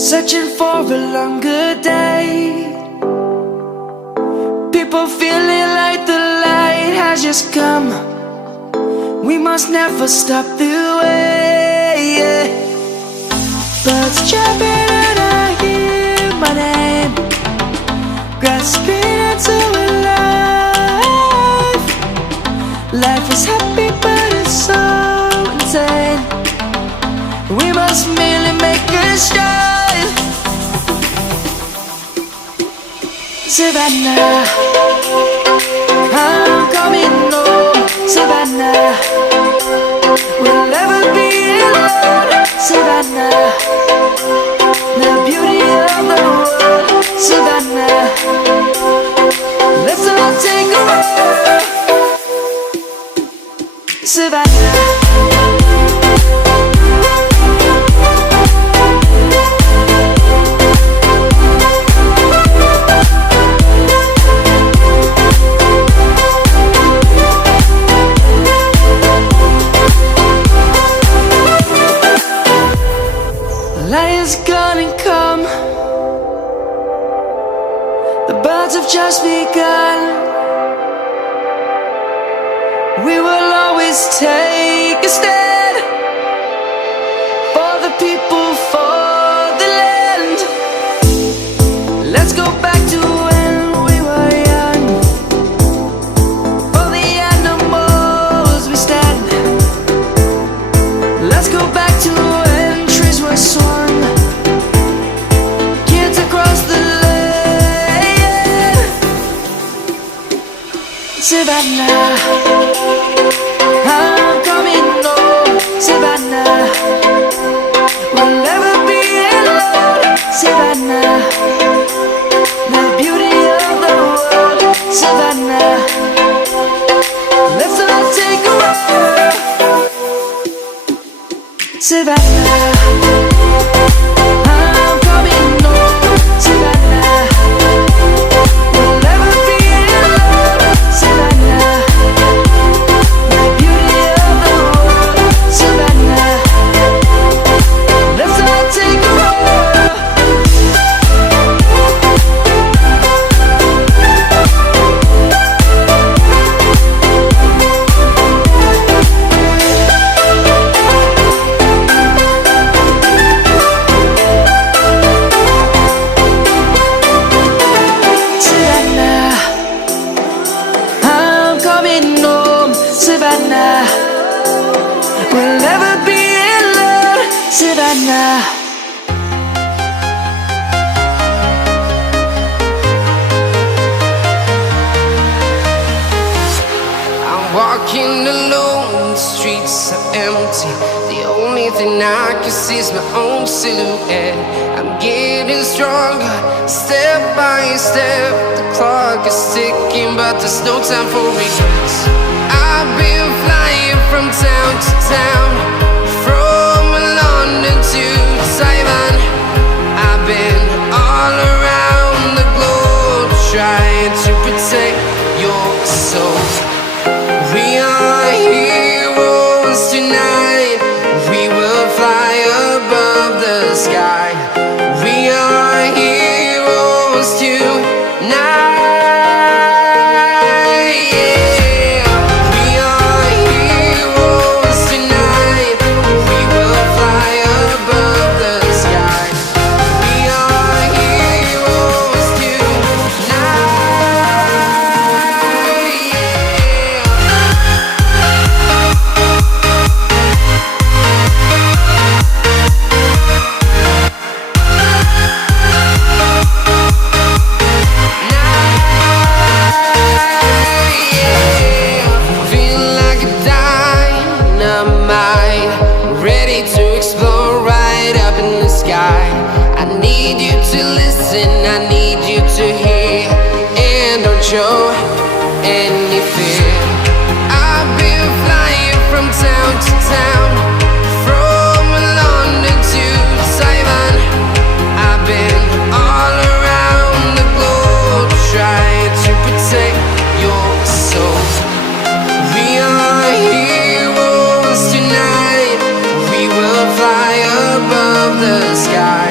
Searching for a longer day. People feeling like the light has just come. We must never stop the way, yeah. Birds chirping and I hear my name, grasping into a life. Life is happy but it's so insane. We must merely make a start. Savannah, I'm coming home. Savannah, we'll never be alone. Savannah, the beauty of the world. Savannah, let's all take a walk. Savannah. Lion's gonna come. The birds have just begun. We will always take a stand for the people, for the land. Let's go back to when we were young. For the animals we stand. Let's go back to when trees were swung. Savannah, I'm coming home. Savannah, we'll never be alone. Savannah, the beauty of the world. Savannah, let's all take a walk. Savannah, I'm coming home. Savannah, we'll never be alone. Savannah, the beauty of the world. Savannah, let's all take a walk. Savannah, I'm coming home. Savannah, we'll never be alone. Savannah. I'm walking alone, the streets are empty. The only thing I can see is my own silhouette. I'm getting stronger, step by step. The clock is ticking, but there's no time for regrets. I've been flying from town to town, from London to Taiwan. I've been all around the globe, trying to protect your soul. We are heroes tonight. We will fly above the sky. We are heroes tonight. Yeah. We are heroes tonight. We will fly above the sky. We are heroes tonight. Yeah. Feel like a dynamite, ready to explode right up in the sky. I need you to listen, I need you to hear, and don't show any fear. I've been flying from town to town, from London to Taiwan. I've been all around the globe, trying to protect your soul. We are heroes tonight. We will fly above the sky.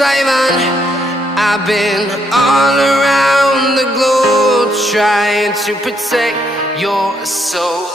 Simon. I've been all around the globe trying to protect your soul.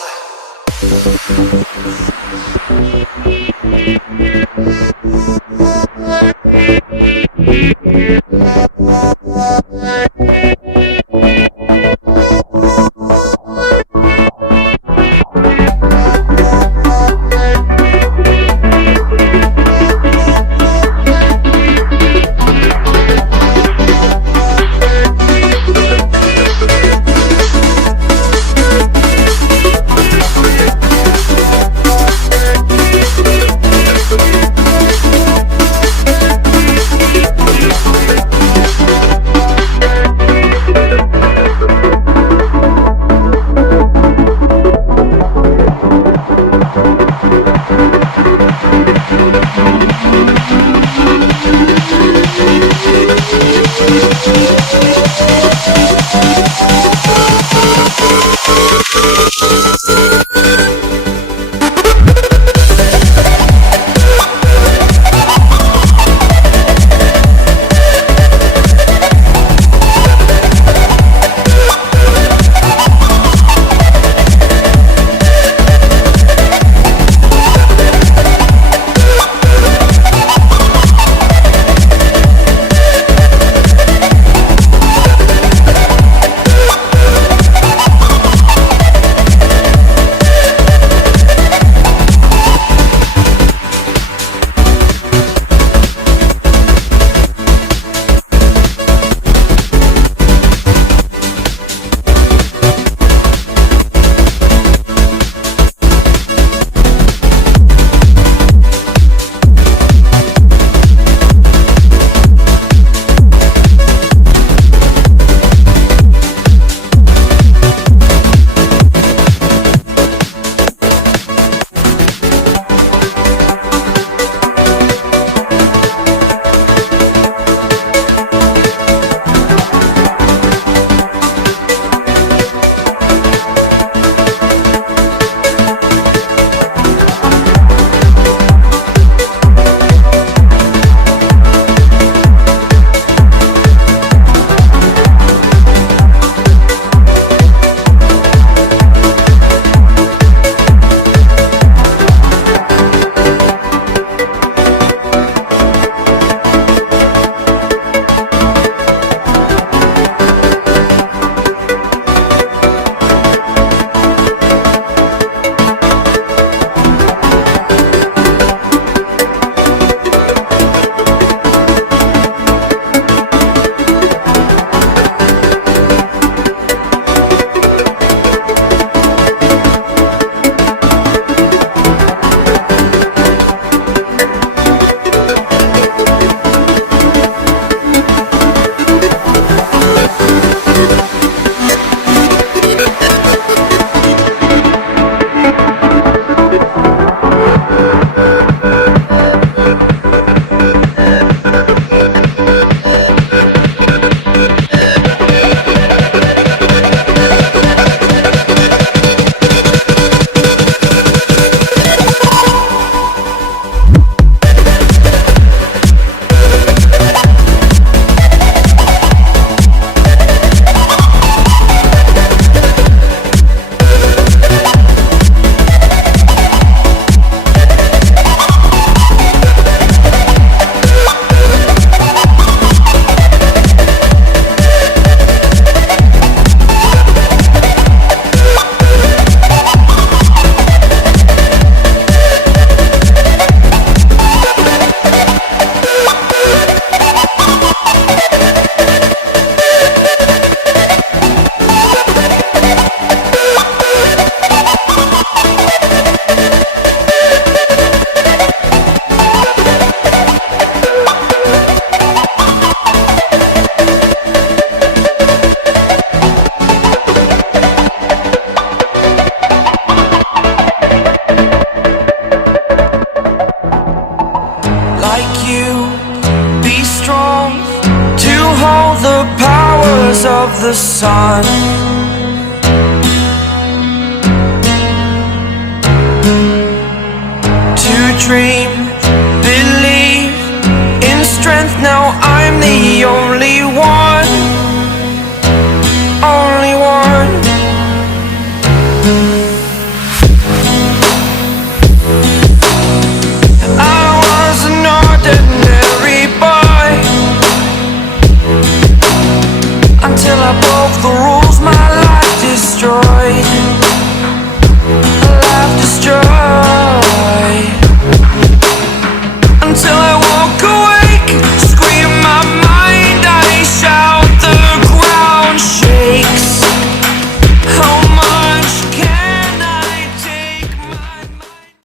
of the sun. To dream